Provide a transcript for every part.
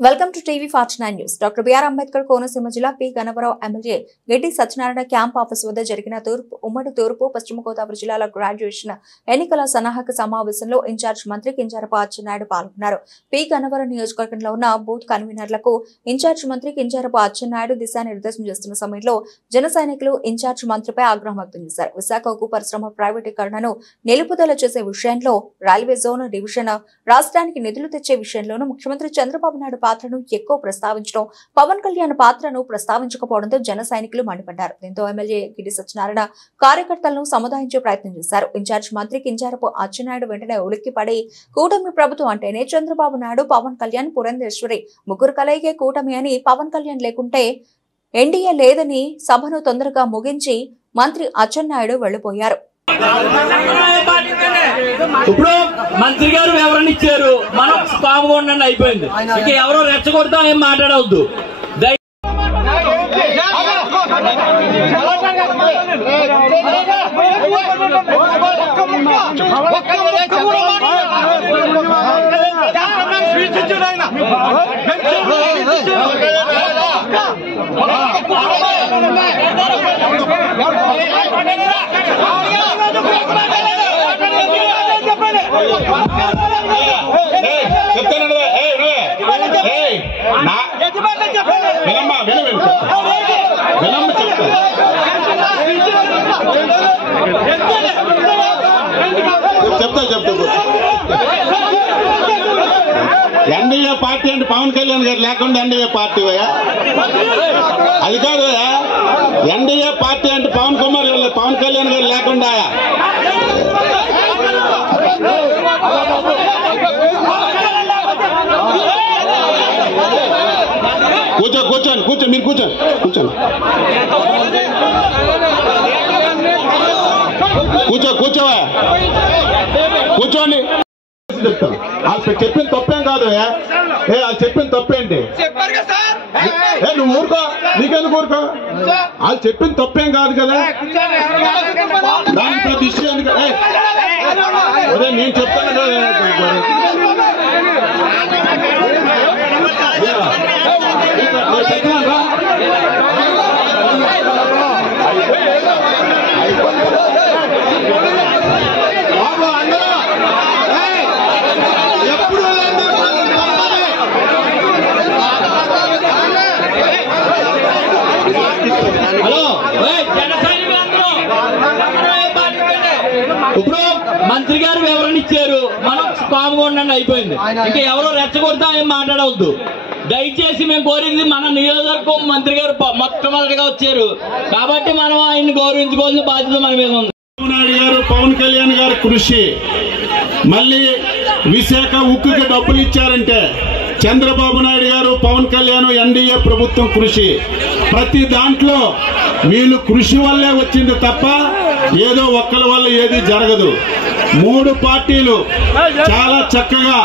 Welcome to TV 49 news. Doctor B R Ambedkar Konaseema జిల్లా P గణవరావు MLA గెడ్డి Satyanarayana camp office వద్ద జరిగిన ఉమ్మడి తూర్పు పశ్చిమ గోదావరి జిల్లాల గ్రాడ్యుయేషన్ ఎన్నికల సన్నాహక సమావేశంలో ఇన్ఛార్జ్ మంత్రి కింజారపు అచ్చెన్నాయుడు పాల్గొన్నారు. పి గణవరం నియోజకవర్గంలో ఉన్న బూత్ కన్వీనర్లకు ఇన్ఛార్జ్ మంత్రి కింజారపు అచ్చెన్నాయుడు దిశానిర్దేశం చేస్తున్న సమయంలో జన సైనికులు ఇన్ఛార్జ్ మంత్రిపై ఆగ్రహం వ్యక్తం చేశారు. విశాఖ ఉక్కు పరిశ్రమ ప్రైవేటీకరణను నిలుపుదల చేసే విషయంలో, రైల్వే జోన్ డివిజన్ రాష్ట్రానికి నిధులు తెచ్చే విషయంలోనూ ముఖ్యమంత్రి చంద్రబాబు నాయుడు పాత్రను ఎక్కువ ప్రస్తావించడం, పవన్ కళ్యాణ్ పాత్రను ప్రస్తావించకపోవడంతో జన సైనికులు మండిపడ్డారు. దీంతో ఎమ్మెల్యే గెడ్డి సత్యనారాయణ కార్యకర్తలను సముదాయించే ప్రయత్నం చేశారు. ఇన్ఛార్జ్ మంత్రి కింజారపు అచ్చెన్నాయుడు వెంటనే ఉలిక్కిపడి, కూటమి ప్రభుత్వం అంటేనే చంద్రబాబు నాయుడు, పవన్ కళ్యాణ్, పురంధేశ్వరి ముగ్గురు కలయికే కూటమి అని, పవన్ కళ్యాణ్ లేకుంటే ఎన్డీఏ లేదని సభను తొందరగా ముగించి మంత్రి అచ్చెన్నాయుడు వెళ్లిపోయారు. ఇప్పుడు మంత్రి గారు వివరణ ఇచ్చారు, మనం పాముగా ఉండండి, అయిపోయింది. ఇక ఎవరో రెచ్చగొడతా ఏం మాట్లాడవద్దు. ఎన్డీఏ పార్టీ అంటే పవన్ కళ్యాణ్ గారు లేకుండా ఎన్డీఏ పార్టీ అది కాదు. ఎన్డీఏ పార్టీ అంటే పవన్ కళ్యాణ్ గారు లేకుండా కూర్చోండి మీరు కూర్చోండి కూర్చోవా కూర్చోండి. వాళ్ళు చెప్పిన తప్పేం కాదు. వాళ్ళు చెప్పిన తప్పేంటి? నువ్వు ఊరుకో, నీకెందుకు ఊరుకో? వాళ్ళు చెప్పిన తప్పేం కాదు కదా, దానికి దిష్టి ఎందుకు? అదే నేను చెప్తాను కదా. ఇప్పుడు మంత్రి గారు వివరణ ఇచ్చారు, మనం పాముగా ఉండండి, అయిపోయింది. ఇక ఎవరో రెచ్చగొడతా ఏం మాట్లాడవద్దు. దయచేసి మేము కోరింది, మన నియోజకవర్గం మంత్రి గారు మొట్టమొదటిగా వచ్చారు కాబట్టి మనం ఆయన్ని గౌరవించుకోవాల్సిన బాధ్యత మన మీద ఉంది. నాయుడు గారు, పవన్ కళ్యాణ్ గారు కృషి, మళ్ళీ విశాఖ ఉక్కుకి డబ్బులు ఇచ్చారంటే చంద్రబాబు నాయుడు గారు, పవన్ కళ్యాణ్, ఎన్డీఏ ప్రభుత్వం కృషి. ప్రతి దాంట్లో వీళ్ళు కృషి వల్లే వచ్చింది తప్ప ఏదో ఒక్కల వల్ల ఏది జరగదు. మూడు పార్టీలు చాలా చక్కగా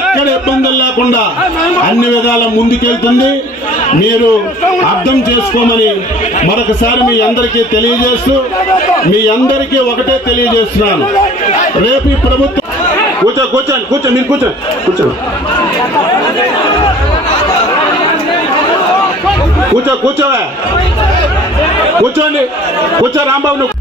ఎక్కడ ఇబ్బందులు లేకుండా అన్ని విధాల ముందుకెళ్తుంది. మీరు అర్థం చేసుకోమని మరొకసారి మీ అందరికీ తెలియజేస్తూ, మీ అందరికీ ఒకటే తెలియజేస్తున్నాను. రేపు ఈ ప్రభుత్వం కూర్చోండి మీరు కూర్చోండి కూర్చోవా కూర్చో రాంబాబు నువ్వు.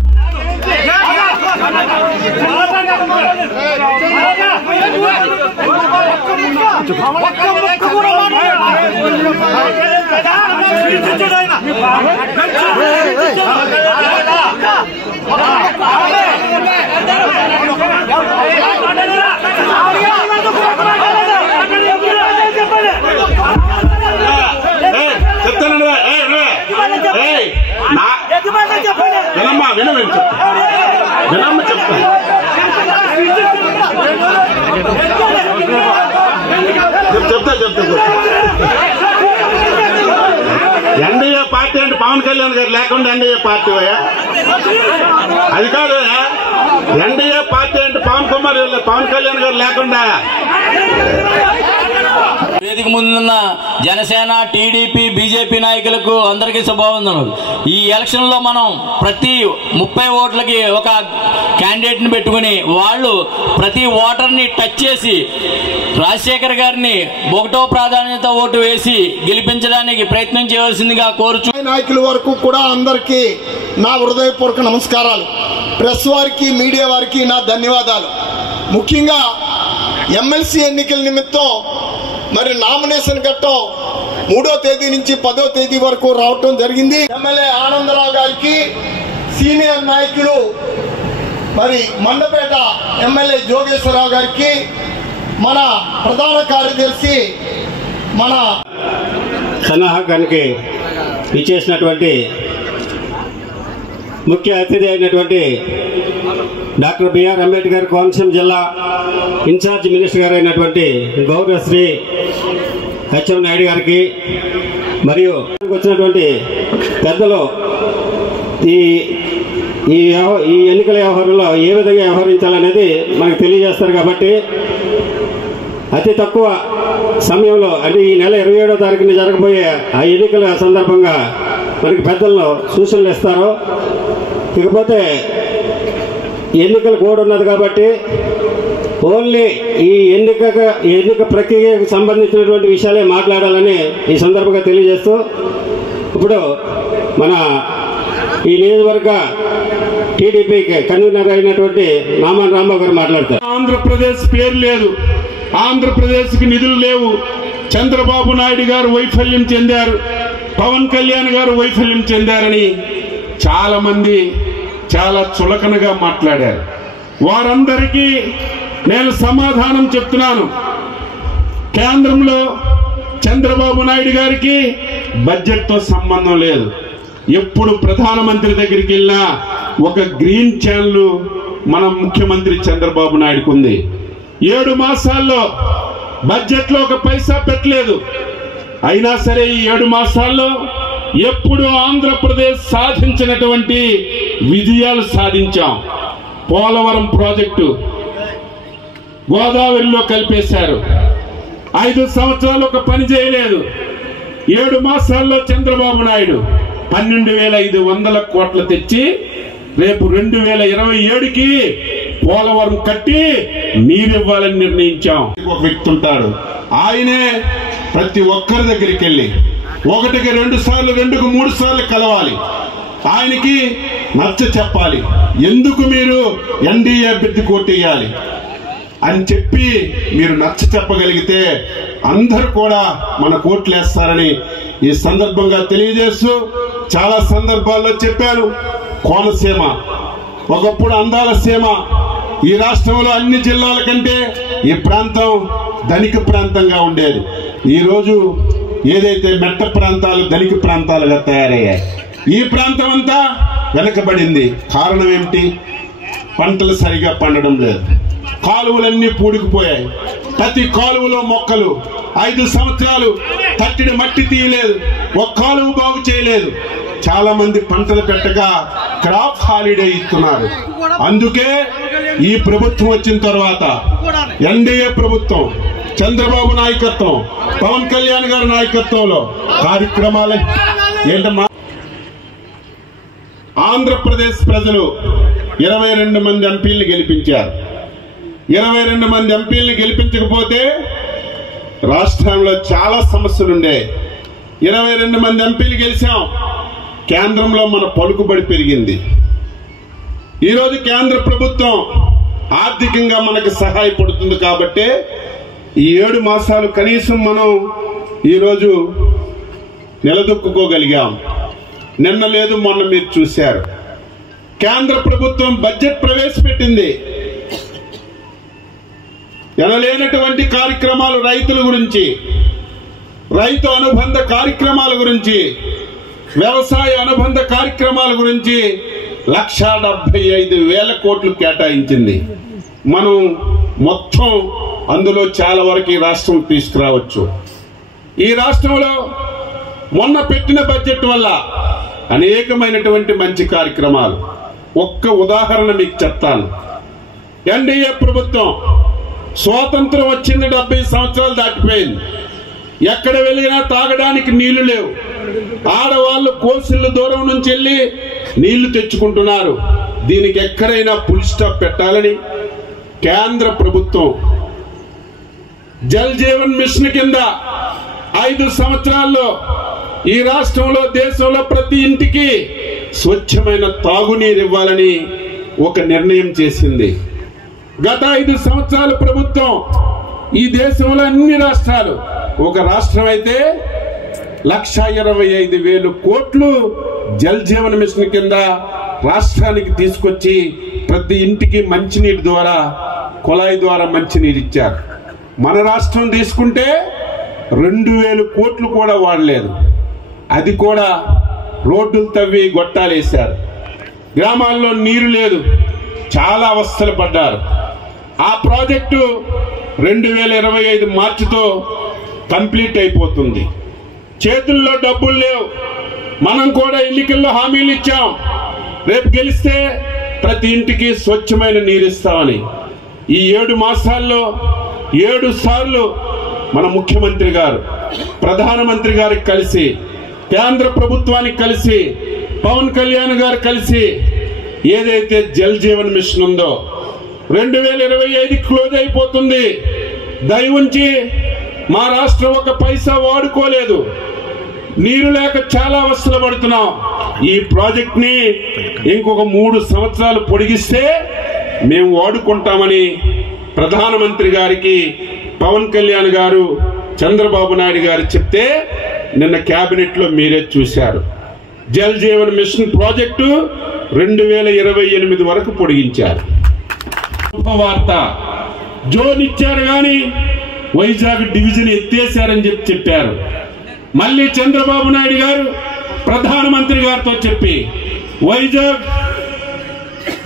వినమ్మ చెప్తా ఎన్డీఏ పార్టీ అంటే పవన్ కళ్యాణ్ గారు లేకుండా ఎన్డీఏ పార్టీ అది కాదు. ఎన్డీఏ పార్టీ అంటే పవన్ కళ్యాణ్ గారు లేకుండా. వేదిక ముందున్న జనసేన, టీడీపీ, బీజేపీ నాయకులకు అందరికీ శుభావందనలు. ఈ ఎలక్షన్లో మనం ప్రతి 30 ఓట్లకి ఒక క్యాండిడేట్ని పెట్టుకుని వాళ్ళు ప్రతి ఓటర్ని టచ్ చేసి రాజశేఖర్ గారిని 1వ ప్రాధాన్యత ఓటు వేసి గెలిపించడానికి ప్రయత్నం చేయవలసిందిగా కోరుచు. నాయకుల వరకు కూడా అందరికీ నా హృదయపూర్వక నమస్కారాలు. ప్రెస్ వారికి, మీడియా వారికి నా ధన్యవాదాలు. ముఖ్యంగా ఎమ్మెల్సీ ఎన్నికల నిమిత్తం మరి నామినేషన్ ఘట్టం 3వ తేదీ నుంచి 10వ తేదీ వరకు రావటం జరిగింది. ఎమ్మెల్యే ఆనందరావు గారికి, సీనియర్ నాయకులు మరి మండపేట ఎమ్మెల్యే జోగేశ్వరరావు గారికి, మన ప్రధాన కార్యదర్శి మన సన్నాహకానికి ఇచ్చేసినటువంటి ముఖ్య అతిథి అయినటువంటి డాక్టర్ బిఆర్ అంబేద్కర్ కోనసీమ జిల్లా ఇన్ఛార్జ్ మినిస్టర్ గారు అయినటువంటి గౌరవ శ్రీ హెచ్ఎం నాయుడు గారికి మరియు వచ్చినటువంటి పెద్దలు ఈ ఎన్నికల వ్యవహారంలో ఏ విధంగా వ్యవహరించాలనేది మనకు తెలియజేస్తారు. కాబట్టి అతి తక్కువ సమయంలో అంటే ఈ నెల 27వ తారీఖున జరగబోయే ఆ ఎన్నికల సందర్భంగా మనకి పెద్దలను సూచనలు ఇస్తారు. ఇకపోతే ఎన్నికల కోడ్ ఉన్నది కాబట్టి ఓన్లీ ఈ ఎన్నిక ప్రక్రియకు సంబంధించినటువంటి విషయాలే మాట్లాడాలని ఈ సందర్భంగా తెలియజేస్తూ ఇప్పుడు మన ఈ నియోజకవర్గ టీడీపీకి కన్వీనర్ అయినటువంటి నామాన్ రాంబాబు గారు మాట్లాడతారు. ఆంధ్రప్రదేశ్ పేరు లేదు, ఆంధ్రప్రదేశ్కి నిధులు లేవు, చంద్రబాబు నాయుడు గారు వైఫల్యం చెందారు, పవన్ కళ్యాణ్ గారు వైఫల్యం చెందారని చాలా మంది చాలా చులకనగా మాట్లాడారు. వారందరికీ నేను సమాధానం చెప్తున్నాను. కేంద్రంలో చంద్రబాబు నాయుడు గారికి బడ్జెట్తో సంబంధం లేదు. ఎప్పుడు ప్రధానమంత్రి దగ్గరికి వెళ్ళినా ఒక గ్రీన్ ఛానల్ మన ముఖ్యమంత్రి చంద్రబాబు నాయుడుకు ఉంది. 7 మాసాల్లో బడ్జెట్లో ఒక పైసా పెట్టలేదు. అయినా సరే ఈ 7 మాసాల్లో ఎప్పుడు ఆంధ్రప్రదేశ్ సాధించినటువంటి విజయాలు సాధించాం. పోలవరం ప్రాజెక్టు గోదావరిలో కలిపేశారు. 5 సంవత్సరాలు ఒక పని చేయలేదు. 7 మాసాల్లో చంద్రబాబు నాయుడు 12,500 కోట్లు తెచ్చి రేపు 2027కి పోలవరం కట్టి నీరివ్వాలని నిర్ణయించాం. ఒక వ్యక్తి ఉంటాడు, ఆయనే ప్రతి ఒక్కరి దగ్గరికి వెళ్ళి 1కి 2 సార్లు 2కి 3 సార్లు కలవాలి. ఆయనకి నచ్చ చెప్పాలి, ఎందుకు మీరు ఎన్డీఏ అభ్యర్థి కోటేయాలి అని చెప్పి మీరు నచ్చ చెప్పగలిగితే అందరూ కూడా మన కోట్లు వేస్తారని ఈ సందర్భంగా తెలియజేస్తూ, చాలా సందర్భాల్లో చెప్పాను. కోనసీమ ఒకప్పుడు అందాల సీమ. ఈ రాష్ట్రంలో అన్ని జిల్లాల కంటే ఈ ప్రాంతం ధనిక ప్రాంతంగా ఉండేది. ఈరోజు ఏదైతే మెట్ట ప్రాంతాలు ధనిక ప్రాంతాలుగా తయారయ్యాయి. ఈ ప్రాంతం అంతా వెనకబడింది. కారణం ఏమిటి? పంటలు సరిగా పండడం లేదు, కాలువలన్నీ పూడుకుపోయాయి. ప్రతి కాలువలో మొక్కలు 5 సంవత్సరాలు తట్టిన మట్టి తీయలేదు, ఒక కాలువ బాగు చేయలేదు. చాలా మంది పంటలు పెట్టగా క్రాప్ హాలిడే ఇస్తున్నారు. అందుకే ఈ ప్రభుత్వం వచ్చిన తర్వాత ఎన్డీఏ ప్రభుత్వం, చంద్రబాబు నాయకత్వం, పవన్ కళ్యాణ్ గారి నాయకత్వంలో కార్యక్రమాలు ఏంటమ్మా? ఆంధ్రప్రదేశ్ ప్రజలు 22 మంది ఎంపీలను గెలిపించారు. 22 మంది ఎంపీలను గెలిపించకపోతే రాష్ట్రంలో చాలా సమస్యలుండే. 22 మంది ఎంపీలు గెలిచాం. కేంద్రంలో మన పలుకుబడి పెరిగింది. ఈరోజు కేంద్ర ప్రభుత్వం ఆర్థికంగా మనకు సహాయపడుతుంది. కాబట్టి ఈ 7 మాసాలు కనీసం మనం ఈరోజు నిలదొక్కుకోగలిగాం. నిన్న లేదు మొన్న మీరు చూశారు, కేంద్ర ప్రభుత్వం బడ్జెట్ ప్రవేశపెట్టింది. ఎనలేనటువంటి కార్యక్రమాలు రైతుల గురించి, రైతు అనుబంధ కార్యక్రమాల గురించి, వ్యవసాయ అనుబంధ కార్యక్రమాల గురించి 1,75,000 కోట్లు కేటాయించింది. మనం మొత్తం అందులో చాలా వరకు ఈ రాష్ట్రం తీసుకురావచ్చు. ఈ రాష్ట్రంలో మొన్న పెట్టిన బడ్జెట్ వల్ల అనేకమైనటువంటి మంచి కార్యక్రమాలు. ఒక్క ఉదాహరణ మీకు చెప్తాను. ఎన్డీఏ ప్రభుత్వం స్వాతంత్రం వచ్చింది, 70 సంవత్సరాలు దాటిపోయింది. ఎక్కడ వెళ్ళినా తాగడానికి నీళ్లు లేవు. ఆడవాళ్ళు కోసిళ్ళ దూరం నుంచి వెళ్ళి నీళ్లు తెచ్చుకుంటున్నారు. దీనికి ఎక్కడైనా ఫుల్ స్టాప్ పెట్టాలని కేంద్ర ప్రభుత్వం జల్ జీవన్ మిషన్ కింద 5 సంవత్సరాల్లో ఈ రాష్ట్రంలో దేశంలో ప్రతి ఇంటికి స్వచ్ఛమైన తాగునీరు ఇవ్వాలని ఒక నిర్ణయం చేసింది. గత 5 సంవత్సరాల ప్రభుత్వం ఈ దేశంలో అన్ని రాష్ట్రాలు, ఒక రాష్ట్రం అయితే 1,25,000 కోట్లు జల్ జీవన్ మిషన్ కింద రాష్ట్రానికి తీసుకొచ్చి ప్రతి ఇంటికి మంచినీటి ద్వారా కుళాయి ద్వారా మంచినీరు ఇచ్చారు. మన రాష్ట్రం తీసుకుంటే 2,000 కోట్లు కూడా వాడలేదు. అది కూడా రోడ్డులు తవ్వి గొట్టాలేశారు. గ్రామాల్లో నీరు లేదు, చాలా అవస్థలు పడ్డారు. ఆ ప్రాజెక్టు 2025 మార్చితో కంప్లీట్ అయిపోతుంది. చేతుల్లో డబ్బులు లేవు. మనం కూడా ఎన్నికల్లో హామీలు ఇచ్చాం, రేపు గెలిస్తే ప్రతి ఇంటికి స్వచ్ఛమైన నీరు ఇస్తామని. ఈ 7 మాసాల్లో 7 సార్లు మన ముఖ్యమంత్రి గారు ప్రధానమంత్రి గారికి కలిసి, కేంద్ర ప్రభుత్వానికి కలిసి, పవన్ కళ్యాణ్ గారు కలిసి ఏదైతే జల్ జీవన్ మిషన్ ఉందో 2025 క్లోజ్ అయిపోతుంది. దయవుంచి మా రాష్ట్రం ఒక పైసా వాడుకోలేదు, నీరు లేక చాలా అవస్థలు పడుతున్నాం. ఈ ప్రాజెక్ట్ ని ఇంకొక 3 సంవత్సరాలు పొడిగిస్తే మేము వాడుకుంటామని ప్రధానమంత్రి గారికి పవన్ కళ్యాణ్ గారు, చంద్రబాబు నాయుడు గారు చెప్తే నిన్న కేబినెట్ లో మీరే చూశారు. జల్ జీవన్ మిషన్ ప్రాజెక్టు 2028 వరకు పొడిగించారు. శుభవార్త, జోన్ ఇచ్చారు కానీ వైజాగ్ డివిజన్ ఎత్తేశారని చెప్పారు. మళ్ళీ చంద్రబాబు నాయుడు గారు ప్రధానమంత్రి గారితో చెప్పి వైజాగ్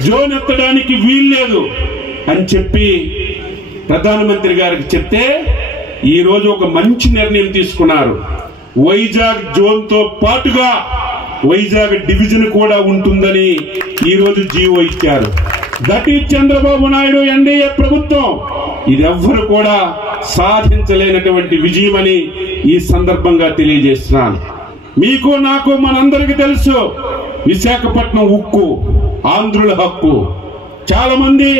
జోన్ ఎత్తడానికి వీల్లేదు అని చెప్పి ప్రధానమంత్రి గారికి చెప్తే ఈ రోజు ఒక మంచి నిర్ణయం తీసుకున్నారు. వైజాగ్ జోన్ తో పాటుగా వైజాగ్ డివిజన్ కూడా ఉంటుందని ఈ రోజు జీవో ఇచ్చారు. That is Chandrababu Naidu NDA ప్రభుత్వం. ఇది ఎవ్వరు కూడా సాధించలేనటువంటి విజయమని ఈ సందర్భంగా తెలియజేస్తున్నాను. మీకు నాకు మనందరికీ తెలుసు, విశాఖపట్నం ఉక్కు ఆంధ్రుల హక్కు. చాలా మంది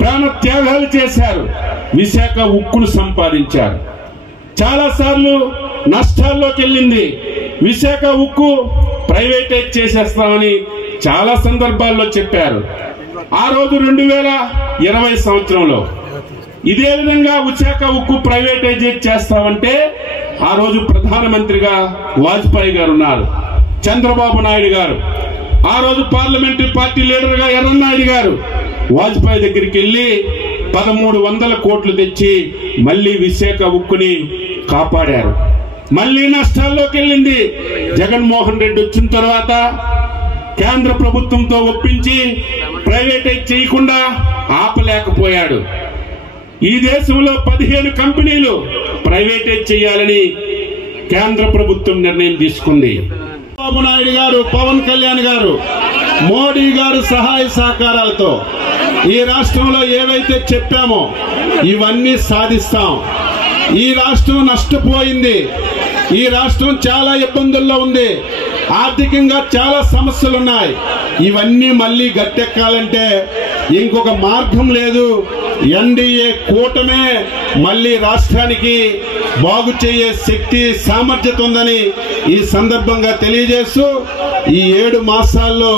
ప్రాణ త్యాగాలు చేశారు, విశాఖ ఉక్కును సంపాదించారు. చాలా సార్లు నష్టాల్లోకి వెళ్ళింది. విశాఖ ఉక్కు ప్రైవేటైజ్ చేసేస్తామని చాలా సందర్భాల్లో చెప్పారు. ఆ రోజు 2020 సంవత్సరంలో ఇదే విధంగా విశాఖ ఉక్కు ప్రైవేటైజ్ చేస్తామంటే ఆ రోజు ప్రధానమంత్రిగా వాజ్పేయి గారు ఉన్నారు, చంద్రబాబు నాయుడు గారు, ఆ రోజు పార్లమెంటరీ పార్టీ లీడర్ గా ఎర్రన్నాయుడు గారు వాజ్పేయి దగ్గరికి వెళ్లి 1300 కోట్లు తెచ్చి మళ్లీ విశాఖ ఉక్కుని కాపాడారు. మళ్లీ నష్టాల్లోకి వెళ్ళింది. జగన్మోహన్ రెడ్డి వచ్చిన తర్వాత కేంద్ర ప్రభుత్వంతో ఒప్పించి ప్రైవేటైజ్ చేయకుండా ఆపలేకపోయాడు. ఈ దేశంలో 15 కంపెనీలు ప్రైవేటైజ్ చేయాలని కేంద్ర ప్రభుత్వం నిర్ణయం తీసుకుంది. చంద్రబాబు నాయుడు గారు, పవన్ కళ్యాణ్ గారు, మోడీ గారు సహాయ సహకారాలతో ఈ రాష్ట్రంలో ఏవైతే చెప్పామో ఇవన్నీ సాధిస్తాం. ఈ రాష్ట్రం నష్టపోయింది, ఈ రాష్ట్రం చాలా ఇబ్బందుల్లో ఉంది, ఆర్థికంగా చాలా సమస్యలు ఉన్నాయి. ఇవన్నీ మళ్ళీ గట్టెక్కాలంటే ఇంకొక మార్గం లేదు. ఎన్డీఏ కూటమే మళ్ళీ రాష్ట్రానికి బాగు చేయే శక్తి సామర్థ్యత ఉందని ఈ సందర్భంగా తెలియజేస్తూ ఈ 7 మాసాల్లో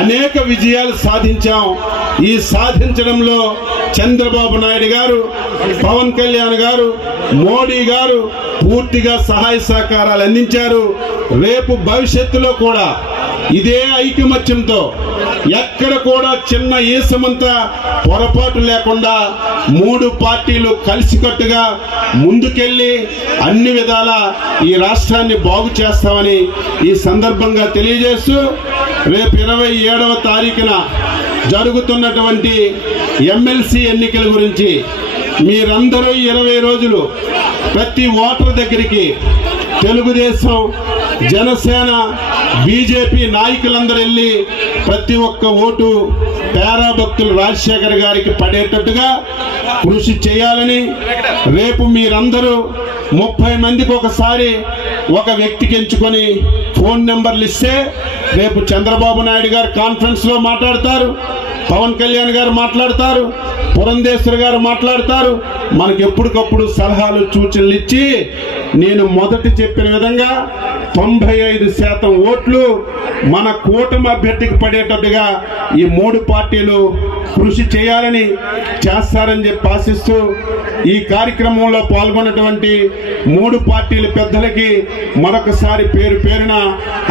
అనేక విజయాలు సాధించాం. ఈ సాధించడంలో చంద్రబాబు నాయుడు గారు, పవన్ కళ్యాణ్ గారు, మోడీ గారు పూర్తిగా సహాయ సహకారాలు అందించారు. రేపు భవిష్యత్తులో కూడా ఇదే ఐకమత్యంతో ఎక్కడ కూడా చిన్న ఈసమంత పొరపాటు లేకుండా 3 పార్టీలు కలిసికట్టుగా ముందుకెళ్లి అన్ని విధాల ఈ రాష్ట్రాన్ని బాగు చేస్తామని ఈ సందర్భంగా తెలియజేస్తూ రేపు 27వ తారీఖున జరుగుతున్నటువంటి ఎమ్మెల్సీ ఎన్నికల గురించి మీరందరూ 20 రోజులు ప్రతి ఓటర్ దగ్గరికి తెలుగుదేశం, జనసేన, బీజేపీ నాయకులందరూ వెళ్ళి ప్రతి ఒక్క ఓటు పేరాభక్తులు రాజశేఖర్ గారికి పడేటట్టుగా కృషి చేయాలని, రేపు మీరందరూ 30 మందికి ఒకసారి ఒక వ్యక్తికి ఎంచుకొని ఫోన్ నెంబర్లు ఇస్తే రేపు చంద్రబాబు నాయుడు గారు కాన్ఫరెన్స్లో మాట్లాడతారు, పవన్ కళ్యాణ్ గారు మాట్లాడతారు, పురంధేశ్వరి గారు మాట్లాడతారు. మనకు ఎప్పటికప్పుడు సలహాలు సూచనలు ఇచ్చి నేను మొదట చెప్పిన విధంగా 95% ఓట్లు మన కూటమి అభ్యర్థికి పడేటట్టుగా ఈ 3 పార్టీలు కృషి చేయాలని చేస్తారని చెప్పి ఆశిస్తూ ఈ కార్యక్రమంలో పాల్గొన్నటువంటి 3 పార్టీల పెద్దలకి మరొకసారి పేరు పేరున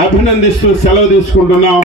అభినందిస్తూ సెలవు తీసుకుంటున్నాం.